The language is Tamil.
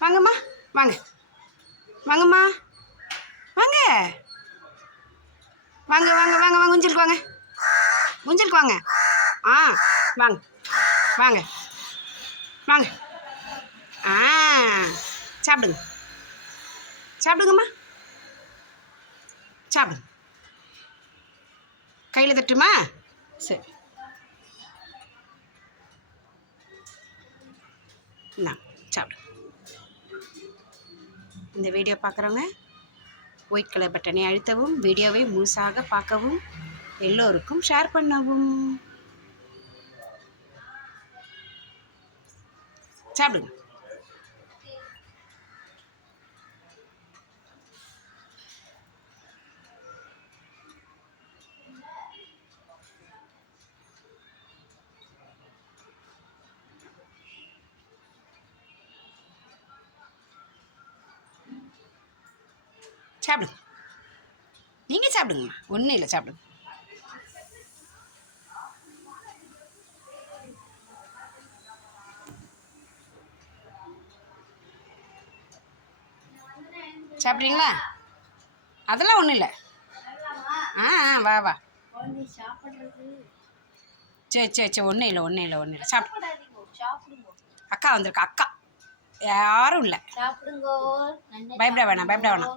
வாங்கம்மா வாங்க. வாங்கம்மா. வாங்க. வாங்க வாங்க வாங்க வாங்க குஞ்சிருக்கு வாங்க. குஞ்சிருக்கு வாங்க. ஆ வாங்க. வாங்க. வாங்க. ஆ சாப்பிடுங்க. சாப்பிடுங்கம்மா. சாப்பிடுங்க. கையில் தட்டுமா? சரி. நான் சாப்பிடுங்க இந்த வீடியோ பார்க்குறவங்க ஒயிட் கலர் பட்டனை அழுத்தவும் வீடியோவை முழுசாக பார்க்கவும் எல்லோருக்கும் ஷேர் பண்ணவும். சாப்பிடுங்க. சாப்பிடுங்க. நீங்கள் சாப்பிடுங்கம்மா. ஒன்றும் இல்லை சாப்பிடுங்க. சாப்பிட்றீங்களா? அதெல்லாம் ஒன்றும் இல்லை. ஆ ஆ வா வா. சரி சரி சரி ஒன்றும் இல்லை ஒன்றும் இல்லை ஒன்றும் இல்லை. சாப்பிடு. சாப்பிடுங்க அக்கா வந்திருக்கா அக்கா. யாரும் இல்லை. பயப்பட வேணாம், பயப்பட வேணாம்.